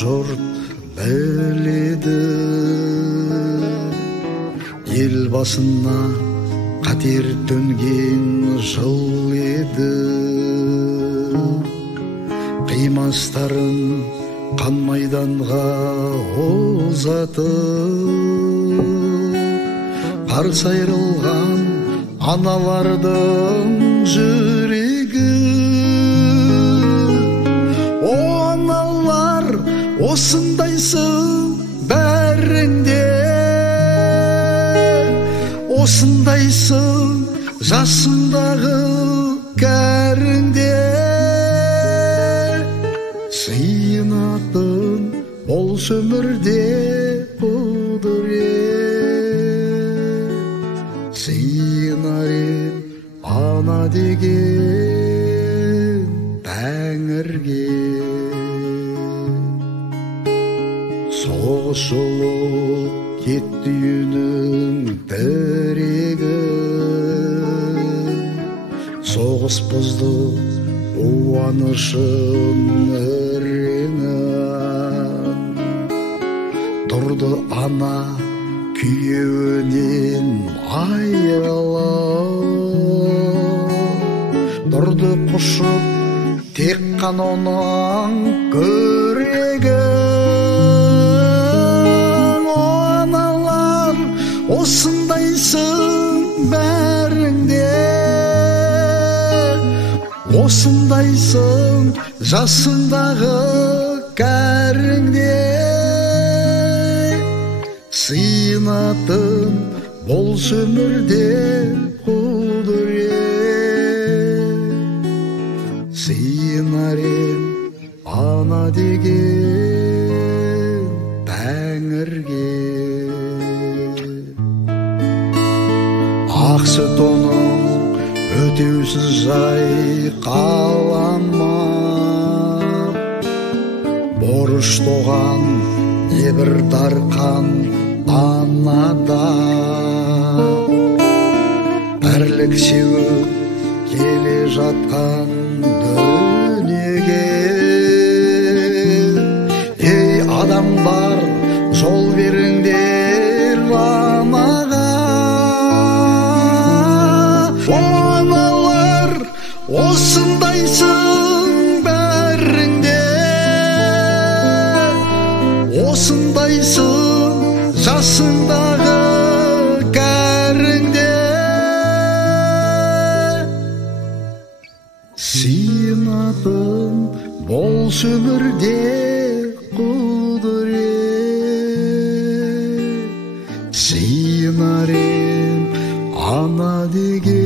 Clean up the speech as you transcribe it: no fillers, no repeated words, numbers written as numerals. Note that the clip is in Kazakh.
жұрт біледі, ел басына қатер төнген жыл еді. Қимастарын қан майданға ұзатып, қарсы айрылған аналардың жүрегі. О аналар, осындайсың бәріңде, осындайсың жасыңдағы кәріңде. Сыйынатын болшы өмірде құдірет, сыйынар ем ана деген Тәңірге. Соғыс жолы кетті үйінің тірегі, соғыс бұзды қуанышын іреңін. Тұрды ана күйеуінен айырылып, тұрды құшып тек қана оның көрегін. О аналар, осындайсың бәріңде, осындайсың жасыңдағы кәріңде. Сыйынатын болшы өмірде құдірет, сыйынар ем ана деген Тәңірге. Ақ сүт оның өтеусіз жайқалама, борыш тоған небір дарқан анада. Бірлік сеуіп келе жатқан дүниеге, ей адамдар, жол беріңдер анаға. Аналар, осындайсың бәріңде, осындайсың жасыңдағы кәріңде. Сыйынатын болшы өмірде құдірет, сыйынар ем ана деген